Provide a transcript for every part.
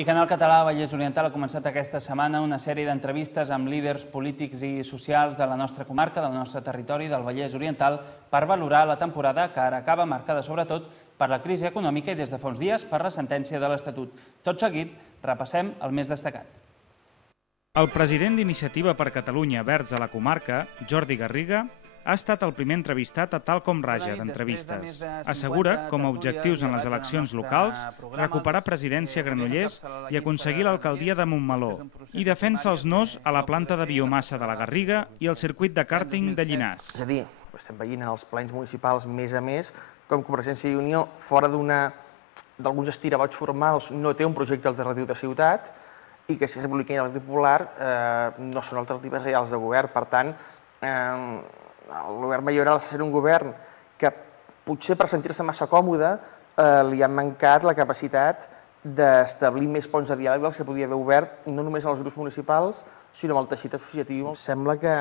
I Canal Català Vallès Oriental ha començat aquesta setmana una sèrie d'entrevistes amb líders polítics i socials de la nostra comarca, del nostre territori, del Vallès Oriental, per valorar la temporada que ara acaba, marcada sobretot per la crisi econòmica i des de fa uns dies per la sentència de l'Estatut. Tot seguit, repassem el més destacat. El president d'Iniciativa per Catalunya Verds a la comarca, Jordi Garriga, ha estat el primer entrevistat a Tal Com Raja d'entrevistes. Assegura, com a objectius en les eleccions locals, recuperar presidència a Granollers i aconseguir l'alcaldia de Montmeló, i defensa els nos a la planta de biomassa de la Garriga i el circuit de càrting de Llinars. És a dir, estem veient en els plens municipals més a més com Convergència i Unió, fora d'alguns estirabots formals, no té un projecte alternatiu de ciutat i que si és republicà i el Partit Popular no són alternatives reals de govern. Per tant, el govern majoral ha estat un govern que potser per sentir-se massa còmode li ha mancat la capacitat d'establir més ponts de diàleg dels que podia haver obert no només als grups municipals, sinó amb el teixit associatiu. Sembla que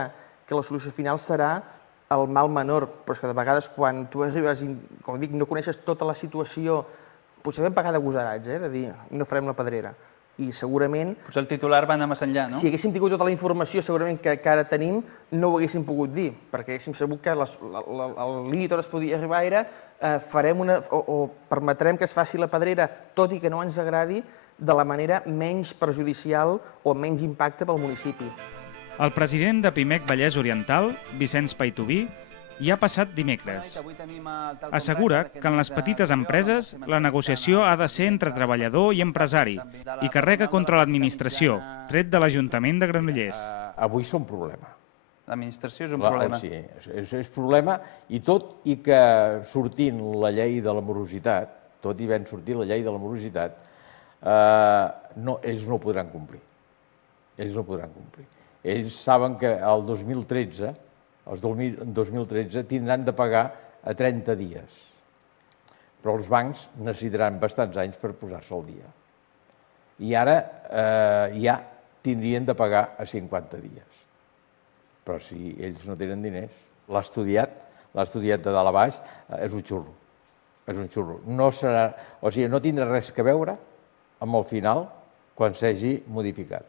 la solució final serà el mal menor, però és que de vegades quan tu arribes i, com dic, no coneixes tota la situació, potser vam pagar d'agosaratge, de dir no farem la pedrera. I segurament... Potser el titular va anar més enllà, no? Si haguéssim tingut tota la informació segurament que ara tenim, no ho haguéssim pogut dir, perquè haguéssim sabut que el límit on es podia arribar era farem o permetrem que es faci la pedrera, tot i que no ens agradi, de la manera menys perjudicial o menys impacte pel municipi. El president de Pimec Vallès Oriental, Vicenç Paitubí, hi ha passat dimecres. Assegura que en les petites empreses la negociació ha de ser entre treballador i empresari i carrega contra l'administració, tret de l'Ajuntament de Granollers. Avui són problema. L'administració és un problema. Sí, és problema i tot i que sortint la llei de la morositat, tot i ben sortir la llei de la morositat, ells no ho podran complir. Ells no ho podran complir. Ells saben que el 2013 tindran de pagar a 30 dies. Però els bancs necessitaran bastants anys per posar-se al dia. I ara ja tindrien de pagar a 50 dies. Però si ells no tenen diners, l'ha estudiat de dalt a baix, és un xurro. És un xurro. No tindrà res a veure amb el final quan s'hagi modificat.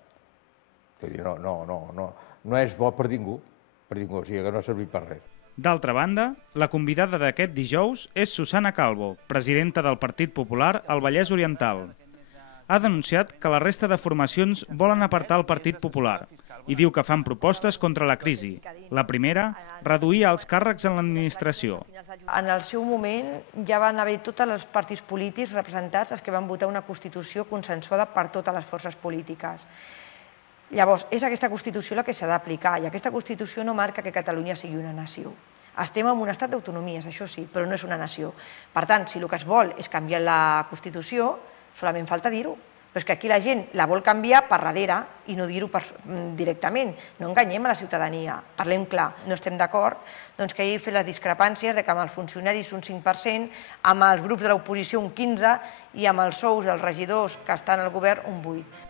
No és bo per ningú. O sigui que no ha servit per res. D'altra banda, la convidada d'aquest dijous és Susana Calvo, presidenta del Partit Popular al Vallès Oriental. Ha denunciat que la resta de formacions volen apartar el Partit Popular i diu que fan propostes contra la crisi. La primera, reduir els càrrecs en l'administració. En el seu moment ja van haver tots els partits polítics representats els que van votar una Constitució consensuada per totes les forces polítiques. Llavors, és aquesta Constitució la que s'ha d'aplicar i aquesta Constitució no marca que Catalunya sigui una nació. Estem en un estat d'autonomies, això sí, però no és una nació. Per tant, si el que es vol és canviar la Constitució, solament falta dir-ho. Però és que aquí la gent la vol canviar per darrere i no dir-ho directament. No enganyem a la ciutadania, parlem clar. No estem d'acord que hi hagi fet les discrepàncies que amb els funcionaris un 5%, amb els grups de l'oposició un 15% i amb els sous dels regidors que estan al govern un 8%.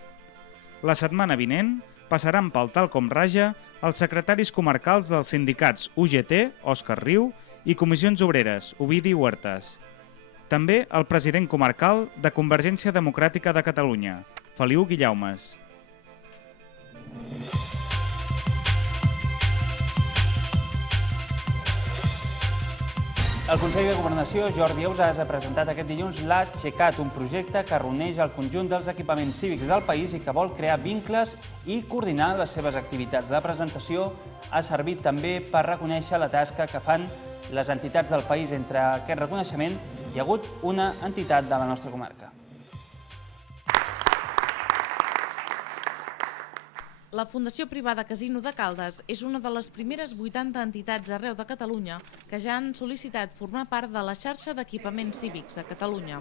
La setmana vinent passaran pel Tal Com Raja els secretaris comarcals dels sindicats UGT, Òscar Riu, i Comissions Obreres, Ovidi Huertas. També el president comarcal de Convergència Democràtica de Catalunya, Feliu Guillaumes. El Consell de Governació, Jordi Ausàs, ha presentat aquest dilluns l'Ha Aixecat, un projecte que reuneix el conjunt dels equipaments cívics del país i que vol crear vincles i coordinar les seves activitats. La presentació ha servit també per reconèixer la tasca que fan les entitats del país. Entre aquest reconeixement hi ha hagut una entitat de la nostra comarca. La Fundació Privada Casino de Caldes és una de les primeres 80 entitats arreu de Catalunya que ja han sol·licitat formar part de la xarxa d'equipaments cívics de Catalunya.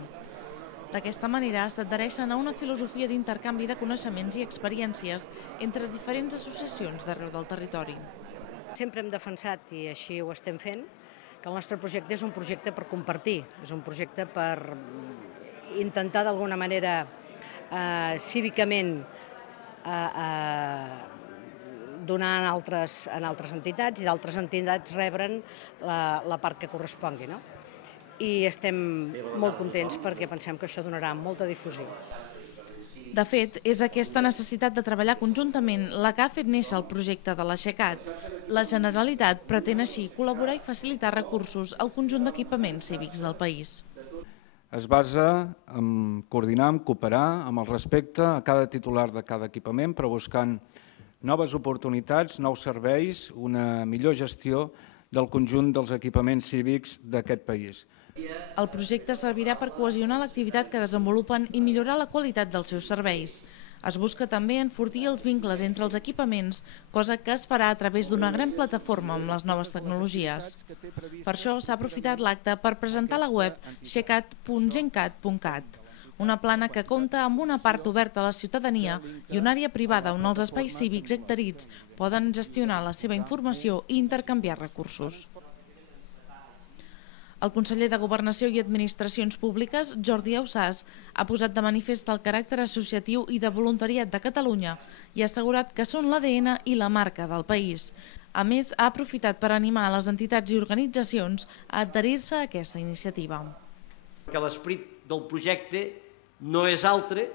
D'aquesta manera s'adhereixen a una filosofia d'intercanvi de coneixements i experiències entre diferents associacions d'arreu del territori. Sempre hem defensat, i així ho estem fent, que el nostre projecte és un projecte per compartir, és un projecte per intentar d'alguna manera cívicament donar en altres entitats i d'altres entitats rebren la part que correspongui. I estem molt contents perquè pensem que això donarà molta difusió. De fet, és aquesta necessitat de treballar conjuntament la que ha fet néixer el projecte de l'Aixecat. La Generalitat pretén així col·laborar i facilitar recursos al conjunt d'equipaments cívics del país. Es basa en coordinar, en cooperar, amb el respecte a cada titular de cada equipament, però buscant noves oportunitats, nous serveis, una millor gestió del conjunt dels equipaments cívics d'aquest país. El projecte servirà per cohesionar l'activitat que desenvolupen i millorar la qualitat dels seus serveis. Es busca també enfortir els vincles entre els equipaments, cosa que es farà a través d'una gran plataforma amb les noves tecnologies. Per això s'ha aprofitat l'acte per presentar la web xecat.gencat.cat, una plana que compta amb una part oberta a la ciutadania i una àrea privada on els espais cívics adherits poden gestionar la seva informació i intercanviar recursos. El conseller de Governació i Administracions Públiques, Jordi Ausàs, ha posat de manifest el caràcter associatiu i de voluntariat de Catalunya i ha assegurat que són l'ADN i la marca del país. A més, ha aprofitat per animar les entitats i organitzacions a adherir-se a aquesta iniciativa. Que l'esperit del projecte no és altre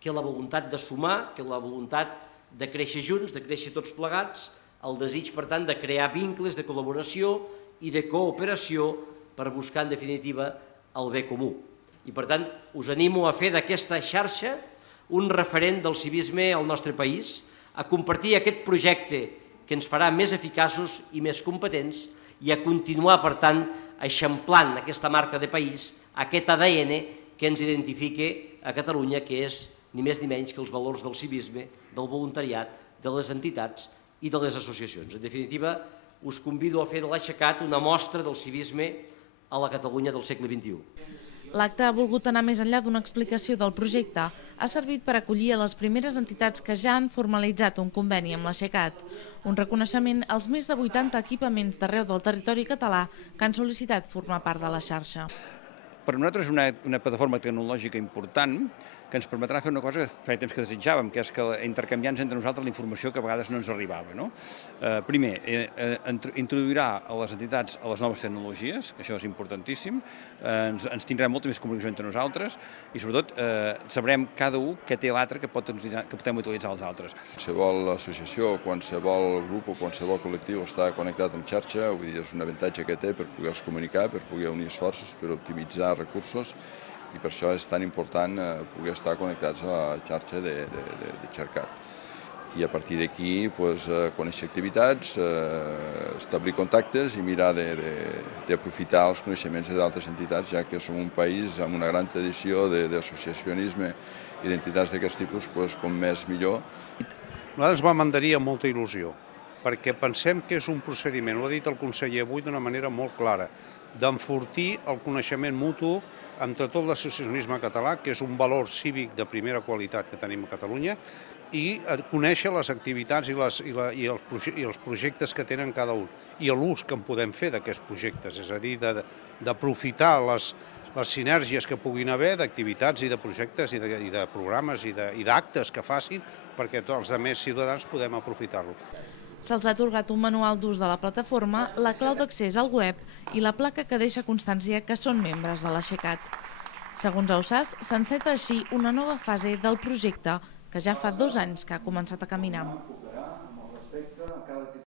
que la voluntat de sumar, que la voluntat de créixer junts, de créixer tots plegats, el desig, per tant, de crear vincles de col·laboració i de cooperació per buscar, en definitiva, el bé comú. I, per tant, us animo a fer d'aquesta xarxa un referent del civisme al nostre país, a compartir aquest projecte que ens farà més eficaços i més competents i a continuar, per tant, eixamplant aquesta marca de país, aquest ADN que ens identifica a Catalunya, que és ni més ni menys que els valors del civisme, del voluntariat, de les entitats i de les associacions. En definitiva, us convido a fer de l'Aixecat una mostra del civisme a la Catalunya del segle XXI. L'acte ha volgut anar més enllà d'una explicació del projecte. Ha servit per acollir a les primeres entitats que ja han formalitzat un conveni amb l'Aixecat. Un reconeixement als més de 80 equipaments d'arreu del territori català que han sol·licitat formar part de la xarxa. Per nosaltres és una plataforma tecnològica important que ens permetrà fer una cosa que feia temps que desitjàvem, que és que intercanviar-nos entre nosaltres la informació que a vegades no ens arribava. Primer, introduirà a les entitats a les noves tecnologies, que això és importantíssim, ens tindrà molta més comunicació entre nosaltres i, sobretot, sabrem cada un què té l'altre que podem utilitzar els altres. Qualsevol associació, qualsevol grup o qualsevol col·lectiu està connectat amb xarxa, vull dir, és un avantatge que té per poder-se comunicar, per poder unir esforços, per optimitzar recursos, i per això és tan important poder estar connectats a la xarxa de Xercat. I a partir d'aquí conèixer activitats, establir contactes i mirar d'aprofitar els coneixements d'altres entitats, ja que som un país amb una gran tradició d'associacionisme i d'entitats d'aquest tipus, com més millor. Nosaltres vam adherir amb molta il·lusió, perquè pensem que és un procediment, ho ha dit el conseller avui d'una manera molt clara, d'enfortir el coneixement mutu entre tot l'associacionisme català, que és un valor cívic de primera qualitat que tenim a Catalunya, i conèixer les activitats i els projectes que tenen cada un, i l'ús que en podem fer d'aquests projectes, és a dir, d'aprofitar les sinergies que puguin haver d'activitats i de projectes i de programes i d'actes que facin perquè tots els altres ciutadans podem aprofitar-lo. Se'ls ha atorgat un manual d'ús de la plataforma, la clau d'accés al web i la placa que deixa constància que són membres de l'Aixecat. Segons Ausàs, s'enceta així una nova fase del projecte que ja fa 2 anys que ha començat a caminar.